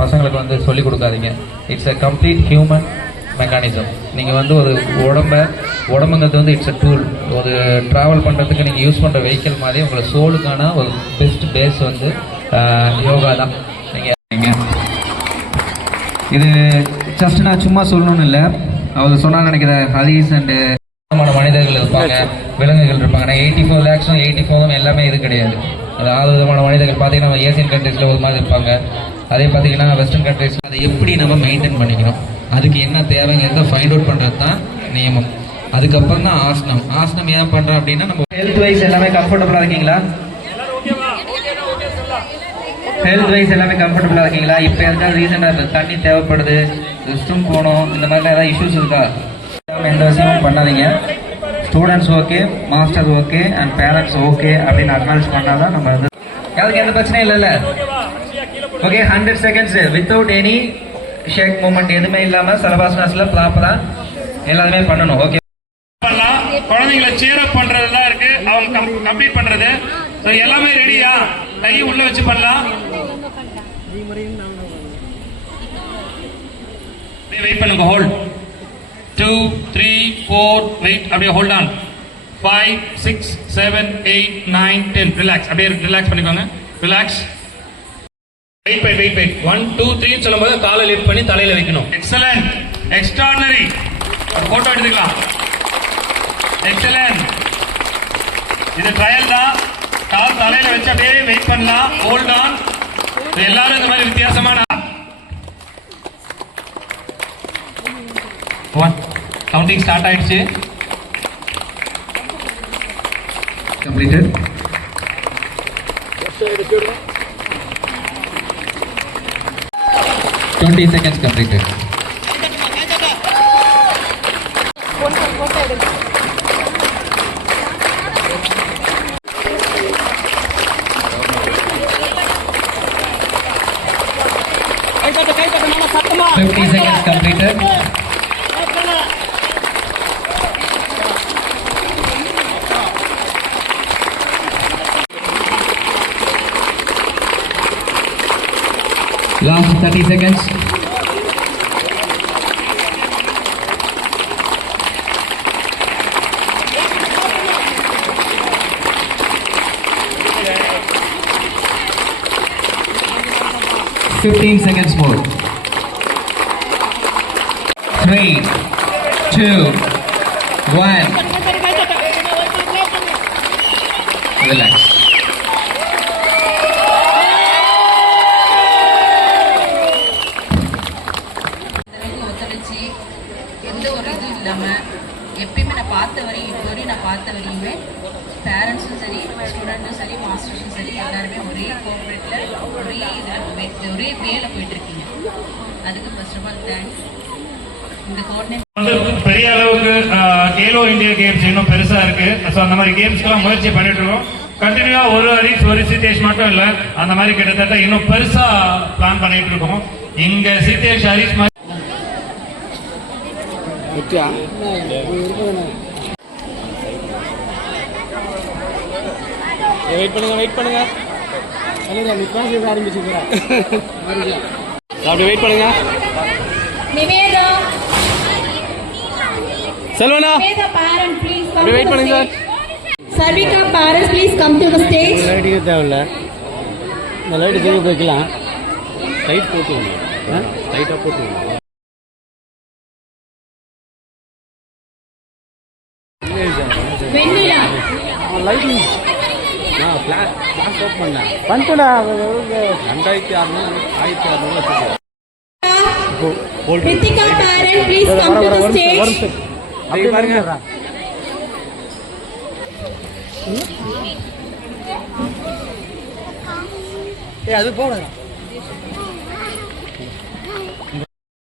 பசங்களுக்கு வந்து சொல்லிக் கொடுக்காதீங்க. It's a complete human mechanism நீங்கள் வந்து ஒரு உடம்ப உடம்புங்கிறது வந்து இட்ஸ் அ டூல் ஒரு ட்ராவல் பண்ணுறதுக்கு நீங்கள் யூஸ் பண்ணுற வெஹிக்கிள் மாதிரி உங்களை சோலுக்கான ஒரு பெஸ்ட் பேஸ் வந்து யோகா தான். நீங்கள் இது ஜஸ்ட் நான் சும்மா சொல்லணும்னு இல்லை. அவர் சொன்னாங்க நினைக்கிற ஹரீஸ் அண்டு மனிதர்கள் இருப்பாங்க விலங்குகள் இருப்பாங்க. ஆனால் எயிட்டி ஃபோர் லேக்ஸும் எயிட்டி ஃபோரும் எல்லாமே இது கிடையாது. அது ஆறு விதமான மனிதர்கள் பார்த்தீங்கன்னா நம்ம ஏசியன் கண்ட்ரீஸில் ஒரு மாதிரி இருப்பாங்க. அதே பார்த்தீங்கன்னா வெஸ்டர்ன் கண்ட்ரீஸ் அதை எப்படி நம்ம மெயின்டைன் பண்ணிக்கணும்? அதுக்கு என்ன தேவைங்கிறத ஃபைண்ட் அவுட் பண்ணுறது தான் நியமம். அதுக்கப்புறம் தான் ஆசனம். ஆசனம் ஏன் பண்ணுறோம் அப்படின்னா நம்ம ஹெல்த் வைஸ் எல்லாமே கம்ஃபர்டபுளாக இருக்கீங்களா? ஹெல்த் வைஸ் எல்லாமே கம்ஃபர்டபுளாக இருக்கீங்களா? இப்போ எதாவது ரீசெண்டாக தண்ணி தேவைப்படுது ரெஸ்ட் ரூம் போகணும் இந்த மாதிரிலாம் ஏதாவது இஷ்யூஸ் இருக்கா? எந்த விஷயமும் பண்ணாதீங்க. Students okay master okay and parents okay அப்படின்னு அக்னாலேஜ் பண்ணால் தான் நம்ம வந்து யாருக்கு எந்த பிரச்சனையும் இல்லைல்ல okay hundred seconds without any shake moment எதுவுமே இல்லாமல் சலபாசனாஸில் ப்ராப்பராக எல்லாருமே பண்ணணும் ஓகே பண்ணலாம் குழந்தைங்களை சேர் அப் பண்றது தான் இருக்கு. அவங்க கம்ப்ளீட் பண்றது. So, எல்லாமே ரெடியா கை உள்ள வச்சு பண்ணலாம். வெயிட் பண்ணுங்க hold two three four wait அப்படியே hold on five six seven eight nine ten relax அப்படியே ரிலாக்ஸ் பண்ணிக்கோங்க. Relax wait wait wait wait one two three சொல்லும்போது காலை லிஃப்ட் பண்ணி தலையில வைக்கணும். எக்ஸலன்ட் எக்ஸ்ட்ராடனரி போட்டோ எடுத்துக்கலாம். எக்ஸலன்ட் இது ட்ரையல் தான். கால் தலையில வச்சு அப்படியே வெயிட் பண்ணலாம். ஹோல்ட் ஆன் எல்லாரும் இந்த மாதிரி வித்தியாசமான one counting start I'd say. Completed. Twenty seconds completed. Fifty seconds completed. Last thirty seconds. Fifteen seconds more. Three, two, one. Relax. பார்த்த வரையுமே பேரண்ட்ஸும் சரி ஸ்டூடெண்ட்ஸும் சரி மாஸ்டர்ஸும் சரி எல்லாருமே ஒரே கோஆப்ரேட்டில் ஒரே இதில் ஒரே வேல போயிட்டு இருக்கீங்க அதுக்கு ஃபர்ஸ்ட் ஆஃப் ஆல் தேங்க்ஸ் இந்த கோஆர்டினேட் பெரிய அளவுக்கு கேலோ இந்தியா கேம்ஸ் இன்னும் பெருசா இருக்கு. ஸோ அந்த மாதிரி கேம்ஸ்க்கெல்லாம் முயற்சி பண்ணிட்டு இருக்கோம். கண்டினியூவா ஒரு ஹரிஸ் ஒரு சித்தேஷ் மட்டும் இல்ல அந்த மாதிரி கிட்டத்தட்ட இன்னும் பெருசா பிளான் பண்ணிட்டு இருக்கோம். இங்க சித்தேஷ் ஹரிஸ் மாதிரி வெயிட் பண்ணுங்க வெயிட் பண்ணுங்க. அப்படி வெயிட் பண்ணுங்க. செல்வனா அப்படி வெயிட் பண்ணுங்க stage. Sarvika parents, please come to the stage. லைட்டுக்கு தேவையில்ல. இந்த லைட்டு திரும்ப வைக்கலாம் லைட் போட்டு லைட்டாக போட்டு Venila, லைட்டிங் நான் ஃப்ளாஷ் ஃப்ளாஷ் ஆஃப் பண்ணேன் பண்ணிட்டா ரெண்டாயிரத்தி அறநூறு ஆயிரத்தி அறநூறு Ritika parent, please come to the stage. அப்படி பாருங்க ஏ அது போடுறேன்